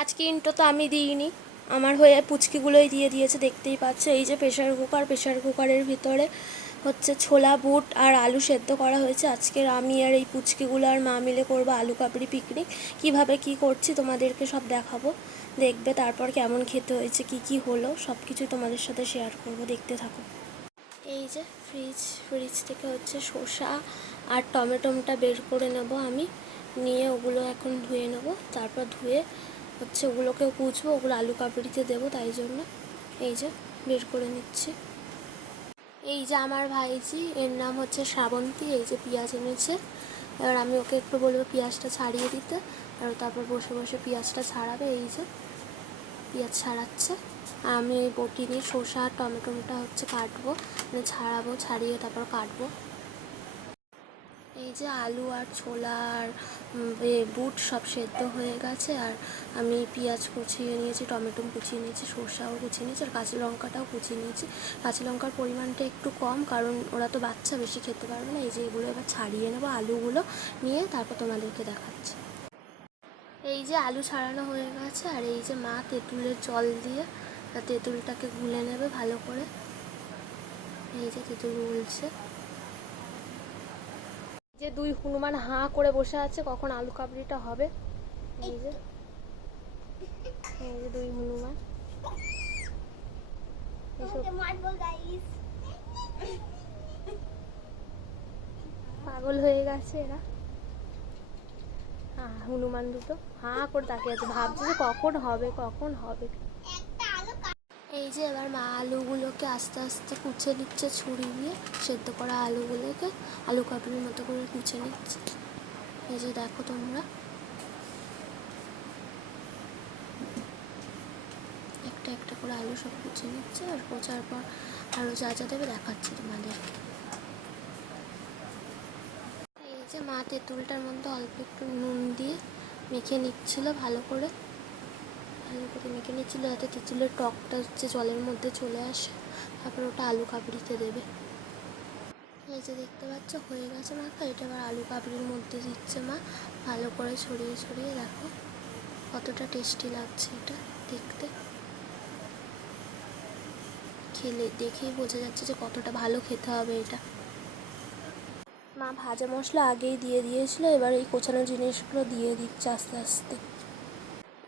আজকে ইন্টো তো আমি দিইনি, আমার হয়ে পুচকিগুলোই দিয়ে দিয়েছে, দেখতেই পাচ্ছ। এই যে প্রেশার কুকারের ভিতরে হচ্ছে ছোলা বুট আর আলু সেদ্ধ করা হয়েছে। আজকের আমি আর এই পুচকিগুলো আর মা মিলে করবো আলু কাবড়ি পিকনিক। কিভাবে কি করছি তোমাদেরকে সব দেখাবো, দেখবে তারপর কেমন খেতে হয়েছে, কি হলো সব কিছু তোমাদের সাথে শেয়ার করব, দেখতে থাকো। এই যে ফ্রিজ থেকে হচ্ছে শসা আর টমেটোটা বের করে নেব আমি, নিয়ে ওগুলো এখন ধুয়ে নেব। তারপর ধুয়ে হচ্ছে ওগুলোকেও কুচবো, ওগুলো আলু কাবড়িতে দেবো, তাই জন্য এই যে বের করে নিচ্ছি। এই যে আমার ভাইজি, এর নাম হচ্ছে শ্রাবন্তী, এই যে পেঁয়াজ এনেছে। এবার আমি ওকে একটু বলবো পেঁয়াজটা ছাড়িয়ে দিতে, আর তারপর বসে বসে পেঁয়াজটা ছাড়াবে। এই যে পেঁয়াজ ছাড়াচ্ছে, আমি এই বটি নিয়ে শসা আর টমেটোটা হচ্ছে কাটবো, মানে ছাড়াবো, ছাড়িয়ে তারপর কাটবো। এই যে আলু আর ছোলা আর বুট সব সেদ্ধ হয়ে গেছে, আর আমি পেঁয়াজ কুচিয়ে নিয়েছি, টমেটো কুচিয়ে নিয়েছি, শসাও কুচিয়ে নিয়েছি, আর কাঁচা লঙ্কাটাও কুচিয়ে নিয়েছি। কাঁচা লঙ্কার পরিমাণটা একটু কম, কারণ ওরা তো বাচ্চা, বেশি খেতে পারবে না। এই যে এগুলো এবার ছাড়িয়ে নেবো, আলুগুলো নিয়ে তারপর তোমাদেরকে দেখাচ্ছি। এই যে আলু ছাড়ানো হয়ে গেছে, আর এই যে মা তেঁতুলের জল দিয়ে তেঁতুলটাকে গুলে নেবে ভালো করে। এই যে তেঁতুল গুলছে। যে দুই হনুমান হাঁ করে বসে আছে, কখন আলু কাবড়িটা হবে। এই যে দুই হনুমান পাগল হয়ে গেছে এরা। হ্যাঁ, হনুমান দুটো হাঁ করে তাকিয়ে আছে, ভাবছে যে কখন হবে। এই যে এবার মা আলুগুলোকে আস্তে আস্তে কুচে নিচ্ছে ছুরি দিয়ে, সেদ্ধ করা আলুগুলোকে আলু কাবড়ির মতো করে কুচে নিচ্ছে। এই যে দেখো তোমরা, একটা একটা করে আলু সব কুচে নিচ্ছে, আর কোচার পর আরও যা যা দেবে দেখাচ্ছে তোমাদেরকে। এই যে মা তেঁতুলটার মধ্যে অল্প একটু নুন দিয়ে মেখে নিচ্ছিল, ভালো করে মেখে নিচ্ছিল, যাতে তেঁতুলের টকটা হচ্ছে জলের মধ্যে চলে আসে, তারপর ওটা আলু কাবড়িতে দেবে। এই যে দেখতে পাচ্ছ হয়ে গেছে মাখা, এটা আবার আলু কাবড়ির মধ্যে দিচ্ছে মা, ভালো করে ছড়িয়ে ছড়িয়ে। দেখো কতটা টেস্টি লাগছে এটা দেখতে, খেলে দেখেই বোঝা যাচ্ছে যে কতটা ভালো খেতে হবে এটা। মা ভাজা মশলা আগেই দিয়ে দিয়েছিল, এবার এই কোচানো জিনিসগুলো দিয়ে দিচ্ছে আস্তে আস্তে,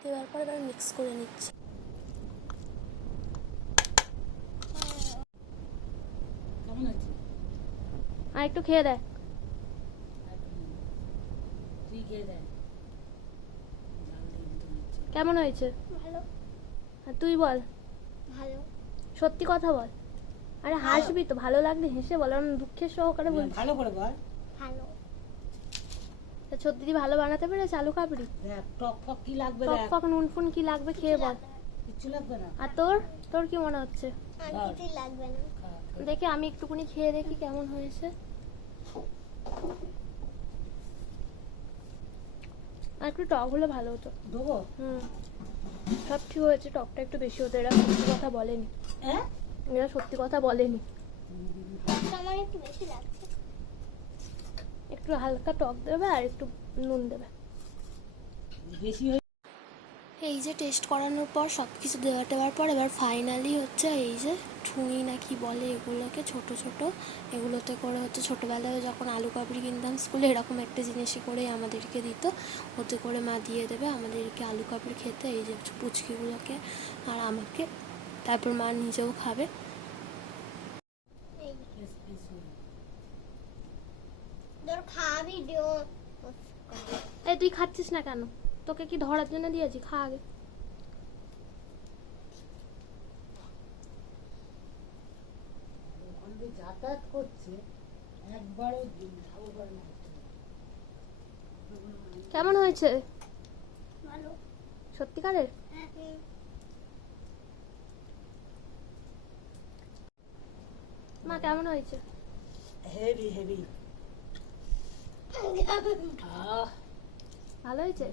দেওয়ার পর এবার মিক্স করে নিচ্ছি। আর একটু খেয়ে দেয়, কেমন হয়েছে? ভালো। আর তুই বল, ভালো, সত্যি কথা বল। আরে হাসবি তো, ভালো লাগলে হেসে বল, আমি দুঃখের সহকারে বলছি। ভালো করে বল। ভালো। সত্যি ভালো বানাতে পেরেছে আলু কাবড়ি? টক ফক কি লাগবে, টক ফক নুন ফুন কি লাগবে খেয়ে বল। কিছু লাগবে না। আর তোর কি মনে হচ্ছে? কিছুই লাগবে না। দেখি আমি একটুখানি খেয়ে দেখি কেমন হয়েছে। আর একটু টক হলে ভালো হতো। দেবো? সব ঠিক হয়েছে, টকটা একটু বেশি হতো, এরা সত্যি কথা বলেনি। এরা সত্যি কথা বলেনি, আমার একটু বেশি লাগছে। একটু হালকা টক দেবে আর একটু নুন দেবে বেশি। এই যে টেস্ট করানোর পর সব কিছু দেওয়ার পর এবার ফাইনালি হচ্ছে এই যে ঠুঙি নাকি বলে এগুলোকে, ছোট ছোট এগুলোতে করে হচ্ছে ছোটোবেলায় যখন আলু কাবড়ি কিনতাম স্কুলে, এরকম একটা জিনিসই করে আমাদেরকে দিত, ওতে করে মা দিয়ে দেবে আমাদেরকে আলু কাবড়ি খেতে, এই যে পুচকিগুলোকে আর আমাকে, তারপর মা নিজেও খাবে। এই তুই খাচ্ছিস না কেন? তোকে কি ধরার জন্য দিয়েছি? খা আগে। যাতায়াত করছে একবারও কেমন হয়েছে? ভালো। সত্যিকারের? মা কেমন হয়েছে? Heavy heavy. ভালো হয়েছে?